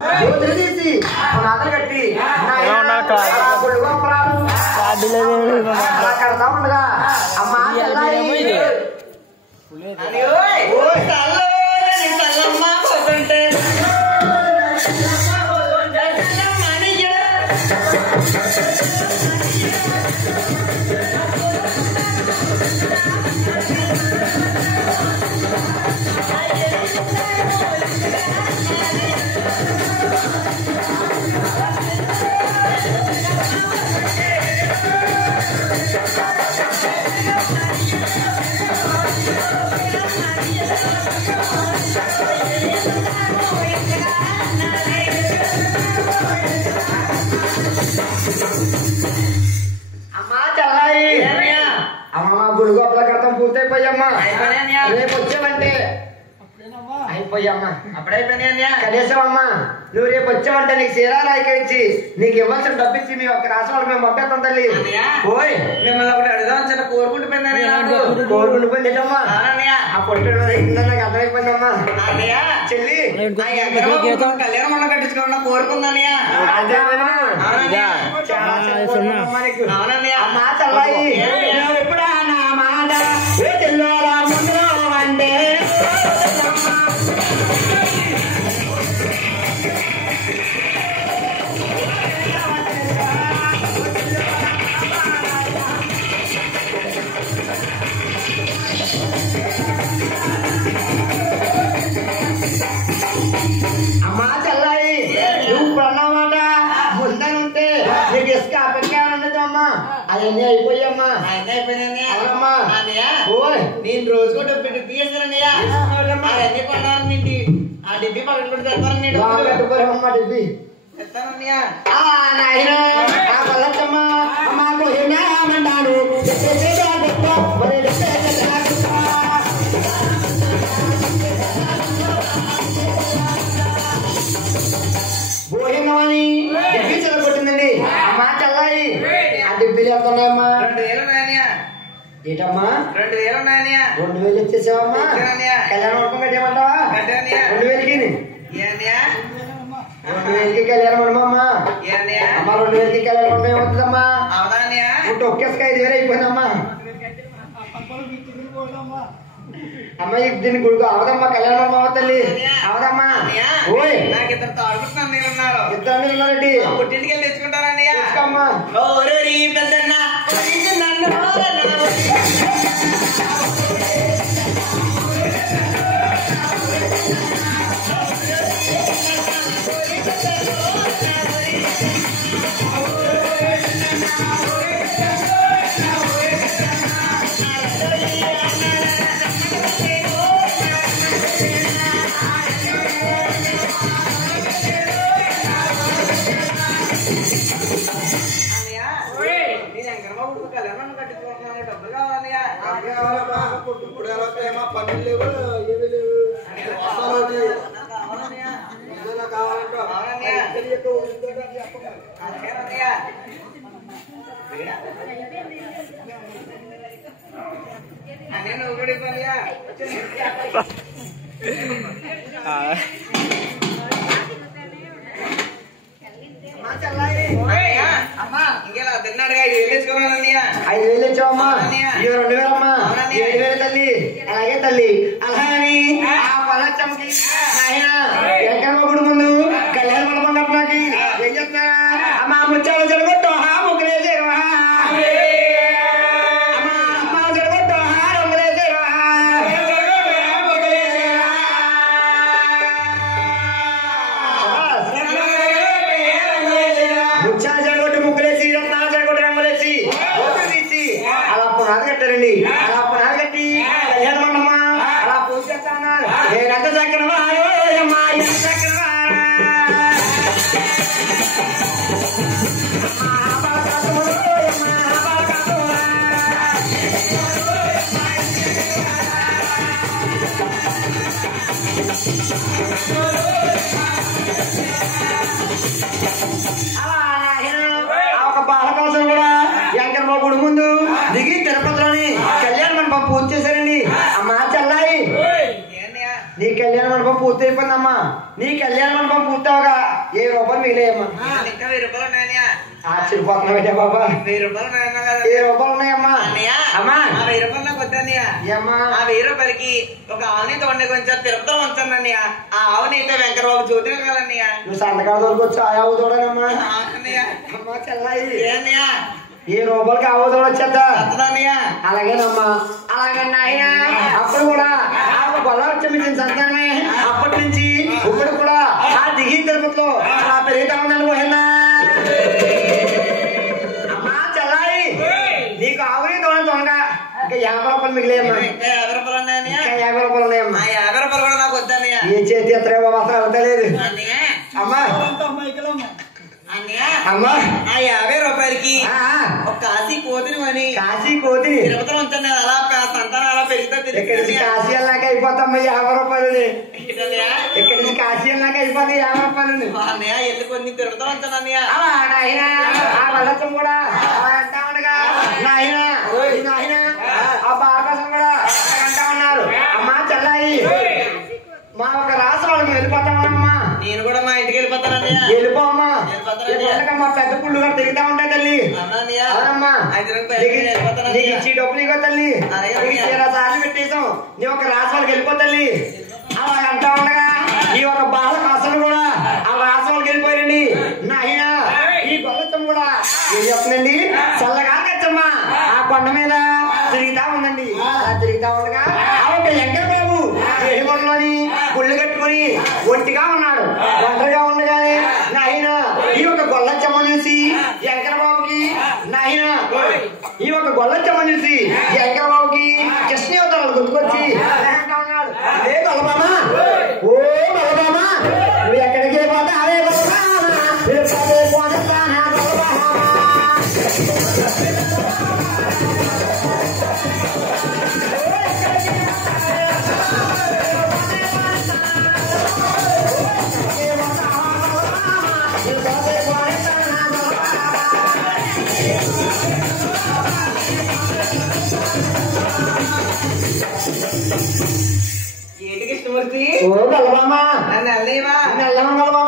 తీసి నాదలు కట్టి కడతా ఉండగా అమ్మా గుడిగోపల కడతాం పూర్తయిపోయమ్మా రేపు వచ్చావంటే అయిపోయమ్మా అప్పుడైపోయినా కనీసమమ్మా నువ్వు రేపు వచ్చావంటే నీకు చీరా రాయికిచ్చి నీకు ఇవ్వాల్సిన డబ్బిచ్చి మీ ఒక్క రాష్ట్రం వాళ్ళకి మేము పంపేస్తాం తల్లి పోయి మిమ్మల్ని ఒకటి అడుగుదాం చిన్న కోరుకుంటూ పోయిందమ్మా ఆ పొట్టు నాకు అర్థమైపోయిందమ్మా చెల్లి కళ్యాణం మనం కట్టించుకోమన్నా కోరుకుందన్నయ్య అమ్మా చల్లాయి ఎప్పుడా నా మాట అంటే అమ్మా చల్లాయి నువ్వు ఇప్పుడు అన్నమాట ముందనుంటే నీకు ఇసుక అప్పటికేమన్నది అమ్మా అవన్నీ అయిపోయామ్మా అవునమ్మా నేను రోజు కూడా పెట్టి తీసానయ్యా అవన్నీ కొన్నాను ఆ డిబ్బి పక్కన పెట్టి తెస్తానమ్మా డిబ్బి తెస్తానన్నయ్యా పల్లెత్తమ్మా అమ్మాకు ఏమంటాను భోజనమని డిబ్బి చెలగొట్టిందండి అమ్మా చల్లాయి ఆ డిబ్బీలు ఎంత ఉన్నాయమ్మా 2000 ఏటమ్మా 2000 ఇచ్చేసావమ్మా కళ్యాణ మండపం కట్టేయమంటావా 2000కి 2000కి కళ్యాణ మండపం అమ్మా అమ్మా 2000కి కళ్యాణ మండపం ఏమవుతుందమ్మా ఇప్పుడు ఒక్కేసుక 5000 అయిపోయిందమ్మా అమ్మాయి దీని గుడికి అవదమ్మా కళ్యాణ మండపం తల్లి అవదమ్మా ఓయ్ నాకు ఇద్దరు తాడుకుంటున్నాను ఇద్దరు ఉన్నారండి పుట్టింటికి వెళ్ళి తెచ్చుకుంటారండి తెచ్చుకోమ్మా పెద్దన్న అమ్మా ఇంకేలా తిన్నాడుగా 5000 వేసుకోవాలన్నయ్య 5000 ఇచ్చావమ్మా 2000 అమ్మా 7000 తల్లి అలాగే తల్లి అలాగని ఆ పలచమ్మకి నాయన ఎక్కడొకడు ముందు కళ్యాణ మండపం కట్టడానికి ఏం చెప్తారా అమ్మా ముచ్చాలు జరగొట్టు ముగ్గులే జరవా అమ్మా జరగొట్టు ముగ్గులే జరవా ముచ్చాలు జరగొట్టు ముగ్గులేసి రత్నాలు జరగొట్టు రంగులేసి తీసి అలా పునాది కట్టారండి అలా పునాది కట్టి కళ్యాణ మండపమా అలా పూజ చేస్తాను ఎంత చక్కన వారమ్మా ఎంత చక్కన ఒక బాలకోసం కూడా వెంకటమ్మ గుడి ముందు దిగి తిరుపతిలోని కళ్యాణ మండపం పూర్తి చేశారండి అమ్మా చల్లాయి నీ కళ్యాణ మండపం పూర్తి అయిపోయిందమ్మా నీ కళ్యాణ మండపం పూర్తవగా ఏ రూపాయలు మిగిలేయమ్మా ఇంకా 1000 రూపాయలు ఉన్నాయన్నయ్య ఆశ్చర్యపోతున్నా పెట్టా బాబా 1000 రూపాయలు ఉన్నాయన్నా కదా 1000 రూపాయలు ఉన్నాయమ్మా అన్నయ్య అమ్మా ఆ 1000 రూపాయలు నాకు వద్దన్నయ్య ఏమ్మా ఆ 1000 రూపాయలకి ఒక ఆవుని తోండి కొంచెం తిరుపతిలో ఉంచాను అన్నయ్య ఆ ఆవుని అయితే వెంకటబాబు చూద్దాం కదన్నయ్య నువ్వు సంతకాడ దొరకొచ్చు ఆ ఆవు తోడనమ్మా అన్నయ్య అమ్మా చెల్లాయి ఏన్నయ్య 1000 రూపాయలకి ఆవు తోడొచ్చేద్దా అన్నయ్య అలాగేనమ్మా అలాగే నాయన అప్పుడు కూడా ఆమె గొల్లవచ్చమి సంతానమే అప్పటి నుంచి ఇప్పుడు కూడా ఆ దిగి తిరుపతిలో ఆ పెరుగుతా ఉన్నాను పోయినా అమ్మా చెల్లాయి నీకు ఆవుని తోడ తొండగా ఇంకా 50 రూపాయలు మిగిలేయమ్మా ఇంకా 50 రూపాయలు ఉన్నాయన్నయ్య ఇంకా 50 రూపాయలు ఉన్నాయమ్మా ఆ 50 రూపాయలు కూడా నాకు వద్దన్నయ్య ఏ చేతి ఎత్తరే బాబా అసలు అవుతలేదు అన్నయ్య అమ్మా అన్నయ్య అమ్మా ఆ 50 రూపాయలకి ఆ, ఒక కాశీ కోతిని అని కాశీ కోతిని తిరుపతిలో ఉంచాను అలా సంతానం అలా పెరుగుతా ఇక్కడి నుంచి కాశీ వెళ్ళాక అయిపోతామ్మా 50 రూపాయలు అన్నయ్య ఇక్కడి నుంచి కాశీ వెళ్ళాక అయిపోతాయి 50 రూపాయలు అన్నయ్య ఎల్లు కొన్ని తిరుపతిలో ఉంచాను అన్నయ్య అలా నాయన ఆ వల్లతం కూడా అలా అంటా ఉండగా నాయన ఈ నాయన ఆ బాలకోసం కూడా అలా అంటా ఉన్నారు అమ్మా చెల్లాయి మా ఒక రాష్ట్రం వాళ్ళకి వెళ్ళిపోతా ఉన్నామ్మా నేను కూడా మా ఇంటికి వెళ్ళిపోతాను అన్నయ్య వెళ్ళిపో అమ్మా మా పెద్ద పుళ్ళు కూడా తిరుగుతా ఉంటాయి తల్లి అన్నయ్య అవునమ్మా నీకు ఇచ్చి డబ్బులు ఇగో తల్లి నీకు తీరా సార్లు పెట్టేసాం నీ ఒక రాష్ట్రం వాళ్ళకి వెళ్ళిపో తల్లి అలా అంటా ఉండగా ఈ ఒక బాలకోసం కూడా ఆ రాష్ట్రం వాళ్ళకి వెళ్ళిపోయారండి నాయన ఈ గొల్లతం కూడా ఏం చెప్తుందండి చల్లగా కచ్చమ్మా ఆ కొండ మీద తిరుగుతా ఉందండి అలా తిరుగుతా ఉండగా ఆ ఒక వెంకట బాబు ఏడుకొండలోని గుళ్ళు కట్టుకుని ఒంటిగా ఉన్నాడు ఒంటరిగా ఉండగానే నాయన ఈ ఒక గొల్లచ్చమ్మ చూసి వెంకట బాబుకి నాయన ఈ ఒక గొల్లచ్చమ్మ చూసి వెంకట బాబుకి కృష్ణయోతరాలు గుర్తుకొచ్చి అంటా ఉన్నాడు ఏ గొల్లబామా ఓ గొల్లబామా నువ్వు ఎక్కడికి పోతా అవే ఏంటి కృష్ణమూర్తి ఓ గొల్లబామా నన్ను అల్లయ్యవా నెల్లమ్మ గొల్లబామా